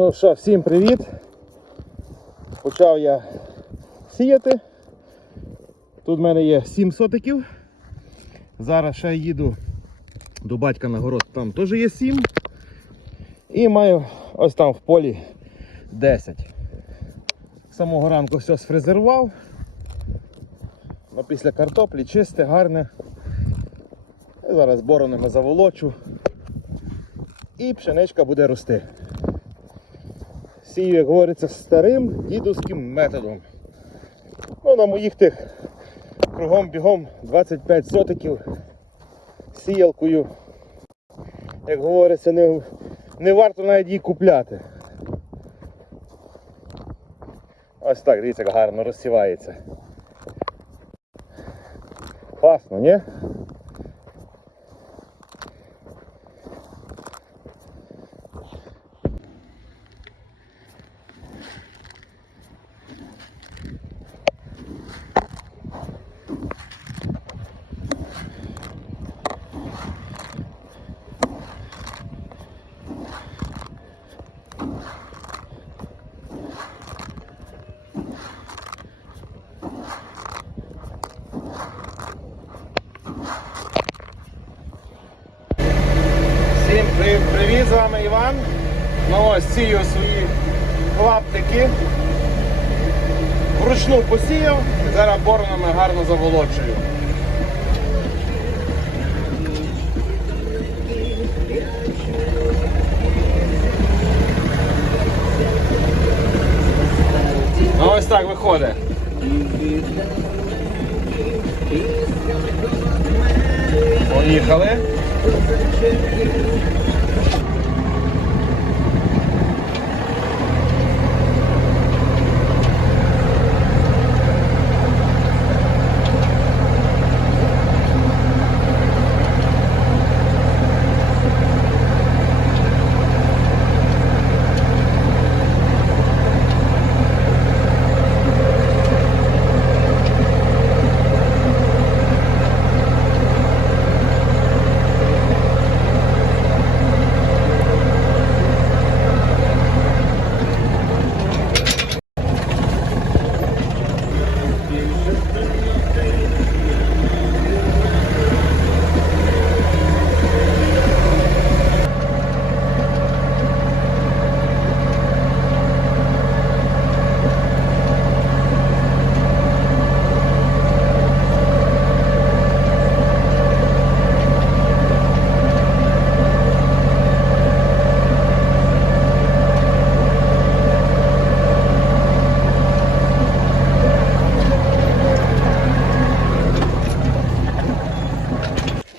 Ну що, всім привіт. Почав я сіяти. Тут в мене є 7 сотиків. Зараз ще їду до батька на город, там теж є 7. І маю ось там в полі 10. З Самого ранку все сфрезерував. Ну, після картоплі чисте, гарне. Зараз боронами заволочу. І пшеничка буде рости. Сію, як говориться, старим дідовським методом. Ну, на моїх тих кругом бігом 25 сотиків сіялкою. Як говориться, не, не варто навіть її купляти. Ось так, дивіться, як гарно розсівається. Класно, ні? Всім при- привіт, з вами Іван. Ну ось сію свої клаптики. Вручну посіяв зараз боронами гарно заволочую. Ну ось так виходить. Поїхали.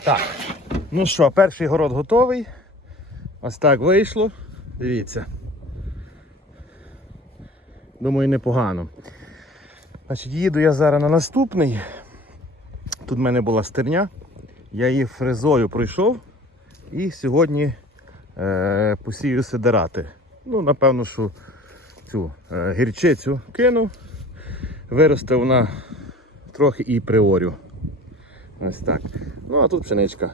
Так. Ну що, перший город готовий. Ось так вийшло. Дивіться. Думаю, непогано. Значить, їду я зараз на наступний. Тут в мене була стерня. Я її фрезою пройшов і сьогодні е, посію сидирати. Ну, напевно, що цю е, гірчицю кину. Виросте вона трохи і приорю. Ось так. Ну а тут пшеничка.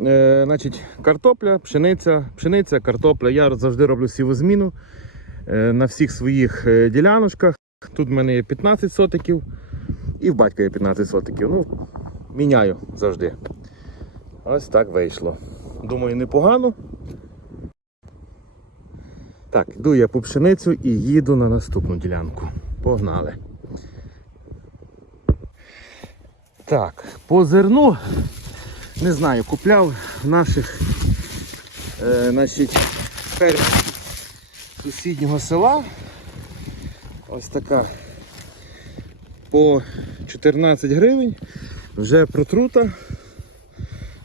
Е, значить, картопля, пшениця, пшениця, картопля. Я завжди роблю сівозміну е, на всіх своїх е, діляночках. Тут в мене є 15 сотиків і в батька є 15 сотиків. Ну, міняю завжди. Ось так вийшло. Думаю, непогано. Так, йду я по пшеницю і їду на наступну ділянку. Погнали. Так, по зерну, не знаю, купляв наших е, значить, сусіднього села. Ось така по 14 гривень, вже протрута.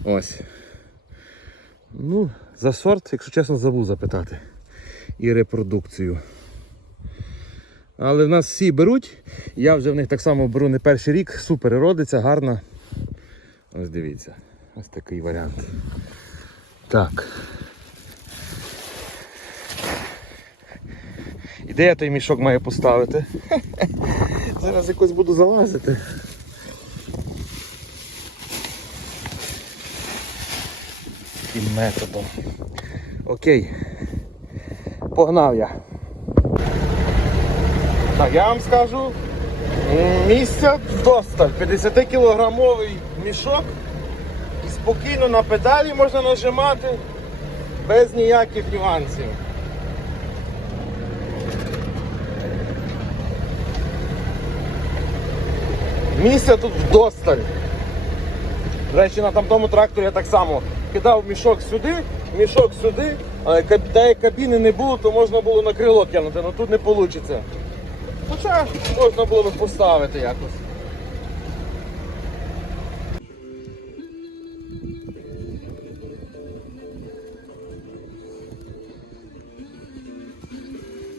Ось. Ну, за сорт, якщо чесно, забув запитати. І репродукцію. Але в нас всі беруть. Я вже в них так само беру не перший рік, супер родиться, гарна. Ось дивіться. Ось такий варіант. Так. І де я той мішок маю поставити? Зараз якось буду залазити. Таким методом. Окей. погнав я. Так, я вам скажу, місця досталь. 50 кілограмовий мішок. І спокійно на педалі можна нажимати без ніяких нюансів. Місця тут вдосталь. До речі, на тамтому тракторі я так само кидав мішок сюди, мішок сюди, але та як кабіни не було, то можна було на крило кинути, але тут не вийде. Хоча можна було би поставити якось.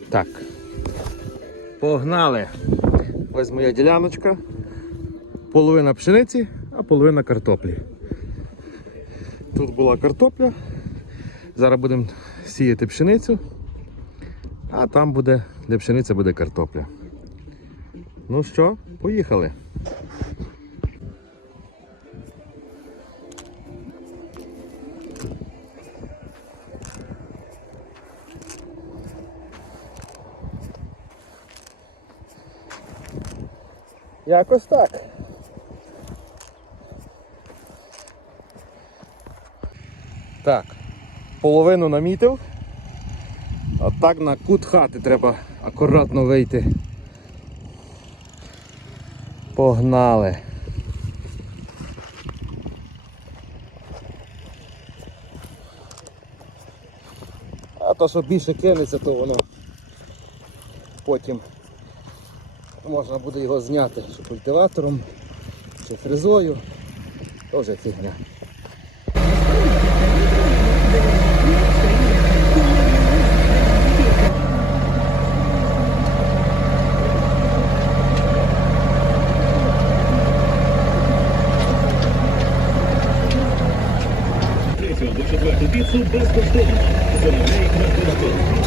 Так. Погнали. Ось моя діляночка. Половина пшениці, а половина картоплі. Тут була картопля. Зараз будемо сіяти пшеницю, а там буде, де пшениця буде картопля. Ну що, поїхали. Якось так. Так, половину намітив. А так на кут хати треба акуратно вийти. Погнали. А то, що більше кинеться, то воно потім можна буде його зняти чи культиватором, чи фрезою. То фігня. четверту піцу безкоштовно. Замовляй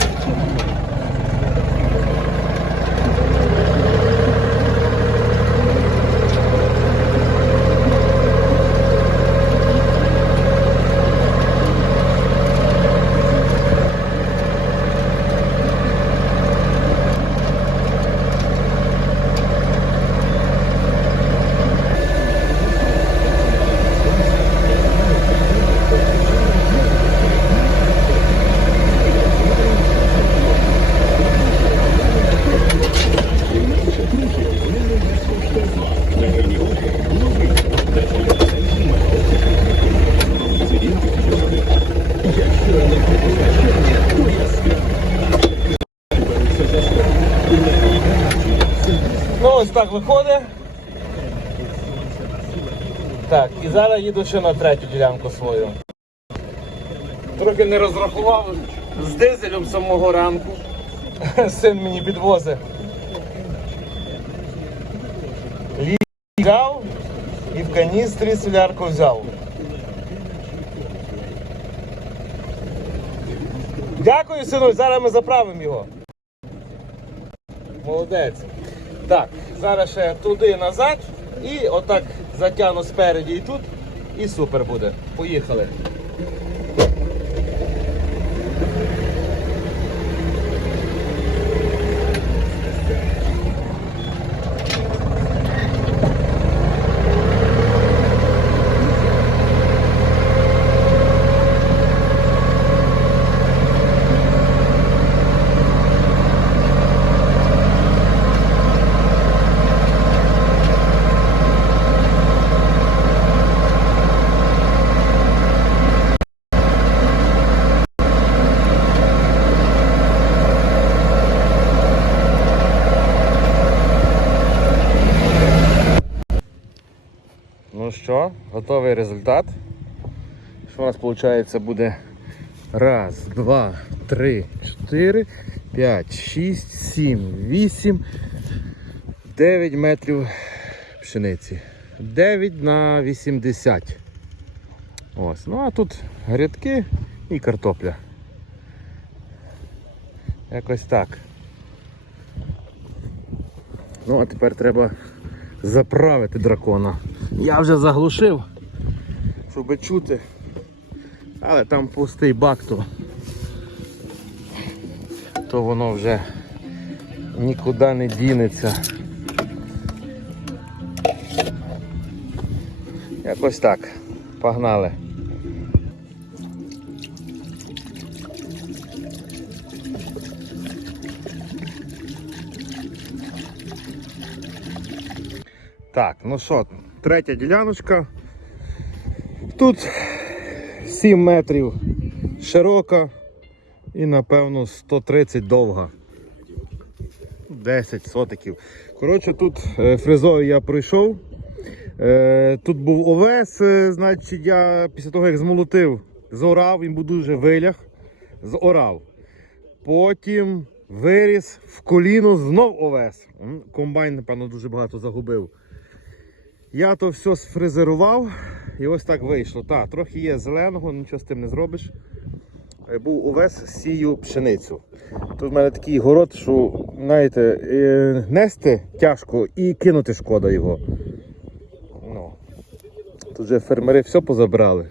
Так виходить. Так, і зараз їду ще на третю ділянку свою. Трохи не розрахував з дизелем самого ранку. Син мені підвозить. Лі взяв і в каністрі солярку взяв. Дякую, сину, зараз ми заправимо його. Молодець. Так, зараз ще туди назад і отак затягну спереді і тут, і супер буде. Поїхали. Що, готовий результат. Що у нас виходить буде? Раз, два, три, чотири, п'ять, шість, сім, вісім, дев'ять метрів пшениці. 9 на 80. Ось. Ну а тут грядки і картопля. Якось так. Ну а тепер треба заправити дракона. Я вже заглушив, щоб чути. Але там пустий бак то. то воно вже нікуди не дінеться. Якось так. Погнали. Так, ну що, третя діляночка. Тут 7 метрів широка і напевно 130 довга. 10 сотиків. Коротше, тут е, фрезою я пройшов. Е, Тут був овес, е, значить, я після того, як змолотив, зорав, він був дуже вилях, зорав. Потім виріс в коліно знов овес. Комбайн, напевно, дуже багато загубив. Я то все сфрезерував і ось так вийшло. Так, трохи є зеленого, нічого з тим не зробиш. Е, Був овес, сію пшеницю. Тут в мене такий город, що знаєте, е, нести тяжко і кинути шкода його. Ну, тут вже фермери все позабрали.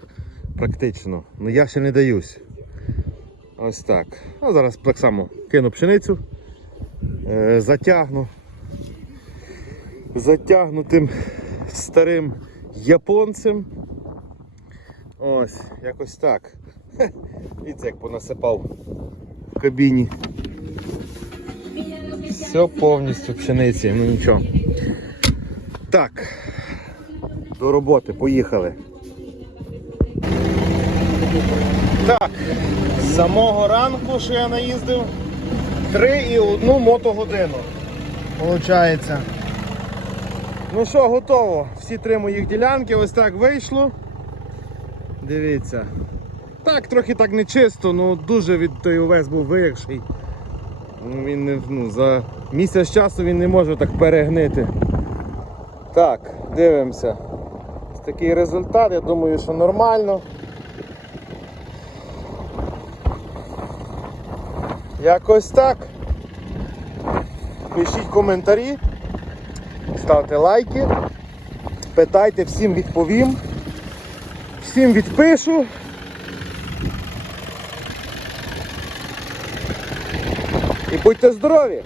Практично. Ну я ще не даюсь. Ось так. А зараз так само кину пшеницю, е, затягну. Затягну тим старим японцем. Ось, якось так. Дивіться, як понасипав в кабіні. Все повністю пшениці, ну нічого. Так, до роботи, поїхали. Так, з самого ранку, що я наїздив, 3 і одну мотогодину. Получається. Ну що, готово. Всі три моїх ділянки, ось так вийшло. Дивіться. Так, трохи так не чисто, ну дуже від той овес був виякший. Ну, Він не, ну, за місяць часу він не може так перегнити. Так, дивимося. Такий результат, я думаю, що нормально. Якось так. Пишіть коментарі, ставте лайки, питайте, всім відповім, всім відпишу. І будьте здорові!